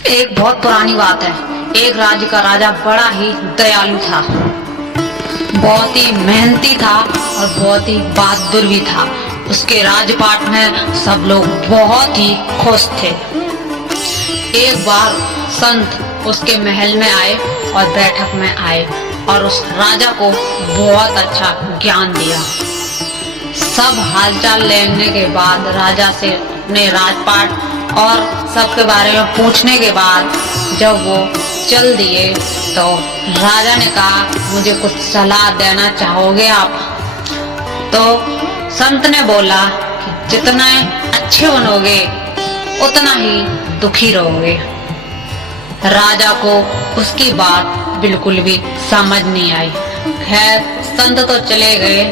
एक बहुत पुरानी बात है। एक राज्य का राजा बड़ा ही दयालु था, बहुत ही मेहनती था और बहुत ही बहादुर भी था। उसके राजपाट में सब लोग बहुत ही खुश थे। एक बार संत उसके महल में आए और बैठक में आए और उस राजा को बहुत अच्छा ज्ञान दिया। सब हालचाल लेने के बाद राजा से अपने राजपाट और सबके बारे में पूछने के बाद जब वो चल दिए तो राजा ने कहा, मुझे कुछ सलाह देना चाहोगे आप? तो संत ने बोला कि जितना अच्छे बनोगे उतना ही दुखी रहोगे। राजा को उसकी बात बिल्कुल भी समझ नहीं आई। खैर संत तो चले गए,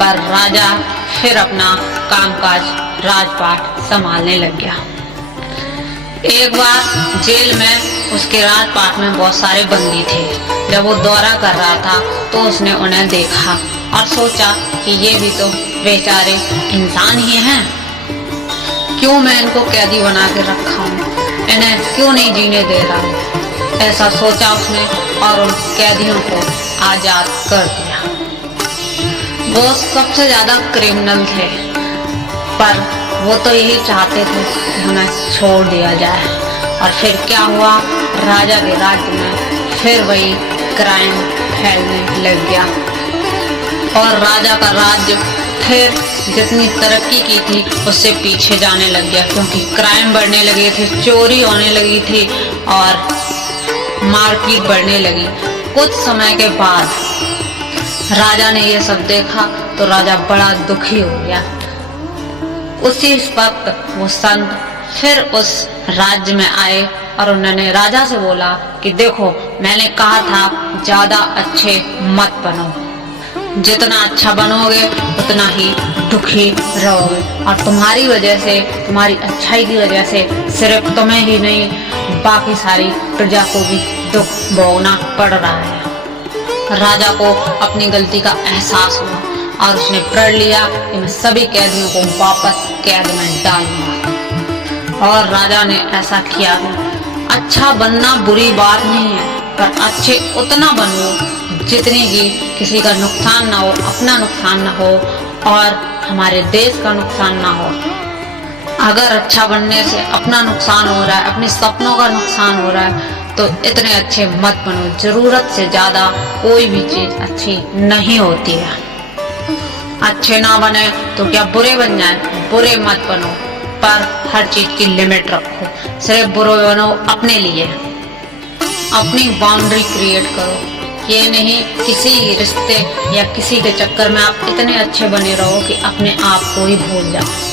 पर राजा फिर अपना कामकाज राजपाट संभालने लग गया। एक बार जेल में उसके राजपाट में बहुत सारे बंदी थे। जब वो दौरा कर रहा था तो उसने उन्हें देखा और सोचा कि ये भी तो बेचारे इंसान ही हैं, क्यों मैं इनको कैदी बना के रखा हूँ, इन्हें क्यों नहीं जीने दे रहा। ऐसा सोचा उसने और उन कैदियों को आजाद कर दिया। वो सबसे ज्यादा क्रिमिनल थे, पर वो तो यही चाहते थे कि उन्हें छोड़ दिया जाए। और फिर क्या हुआ, राजा के राज्य में फिर वही क्राइम फैलने लग गया और राजा का राज्य फिर जितनी तरक्की की थी उससे पीछे जाने लग गया, क्योंकि क्राइम बढ़ने लगे थे, चोरी होने लगी थी और मारपीट बढ़ने लगी। कुछ समय के बाद राजा ने ये सब देखा तो राजा बड़ा दुखी हो गया। उसी वक्त वो संत फिर उस राज्य में आए और उन्होंने राजा से बोला कि देखो, मैंने कहा था ज्यादा अच्छे मत बनो, जितना अच्छा बनोगे उतना ही दुखी रहोगे। और तुम्हारी वजह से, तुम्हारी अच्छाई की वजह से सिर्फ तुम्हें ही नहीं बाकी सारी प्रजा को भी दुख भोगना पड़ रहा है। राजा को अपनी गलती का एहसास हुआ और उसने प्रण लिया कि मैं सभी कैदियों को वापस कैद में डालूंगा। और राजा ने ऐसा किया। अच्छा बनना बुरी बात नहीं है, पर अच्छे उतना बनो जितनी की किसी का नुकसान ना हो, अपना नुकसान ना हो और हमारे देश का नुकसान ना हो। अगर अच्छा बनने से अपना नुकसान हो रहा है, अपने सपनों का नुकसान हो रहा है, तो इतने अच्छे मत बनो। जरूरत से ज्यादा कोई भी चीज अच्छी नहीं होती है। अच्छे ना बने तो क्या बुरे बन जाए, बुरे मत बनो, पर हर चीज की लिमिट रखो। सिर्फ बुरे बनो अपने लिए, अपनी बाउंड्री क्रिएट करो। ये नहीं किसी रिश्ते या किसी के चक्कर में आप इतने अच्छे बने रहो कि अपने आप को ही भूल जाओ।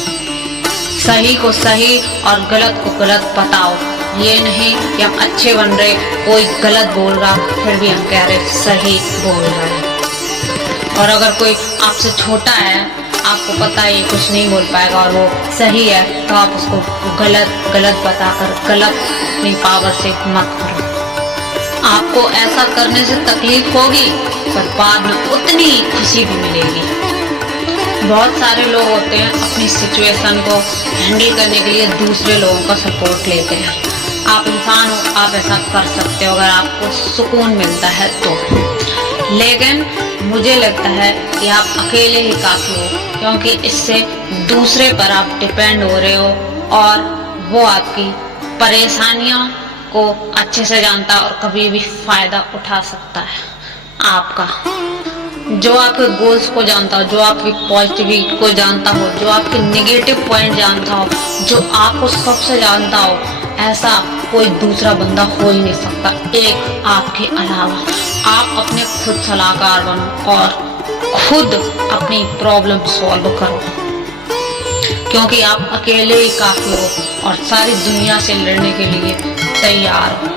सही को सही और गलत को गलत बताओ। ये नहीं कि हम अच्छे बन रहे, कोई गलत बोल रहा फिर भी हम कह रहे सही बोल रहा है। और अगर कोई आपसे छोटा है, आपको पता है ये कुछ नहीं बोल पाएगा और वो सही है, तो आप उसको गलत बताकर गलत अपनी पावर से मत करो। आपको ऐसा करने से तकलीफ होगी, पर बाद में उतनी खुशी भी मिलेगी। बहुत सारे लोग होते हैं अपनी सिचुएशन को हैंडल करने के लिए दूसरे लोगों का सपोर्ट लेते हैं। आप इंसान हो, आप ऐसा कर सकते हो अगर आपको सुकून मिलता है तो। लेकिन मुझे लगता है कि आप अकेले ही काफी हो, क्योंकि इससे दूसरे पर आप डिपेंड हो रहे हो और वो आपकी परेशानियों को अच्छे से जानता है और कभी भी फायदा उठा सकता है आपका। जो आपके गोल्स को जानता हो, जो आपकी पॉजिटिविटी को जानता हो, जो आपके नेगेटिव पॉइंट जानता हो, जो आपको सबसे जानता हो, ऐसा कोई दूसरा बंदा हो ही नहीं सकता एक आपके अलावा। आप अपने खुद सलाहकार बनो और खुद अपनी प्रॉब्लम सॉल्व करो, क्योंकि आप अकेले ही काफी हो और सारी दुनिया से लड़ने के लिए तैयार हो।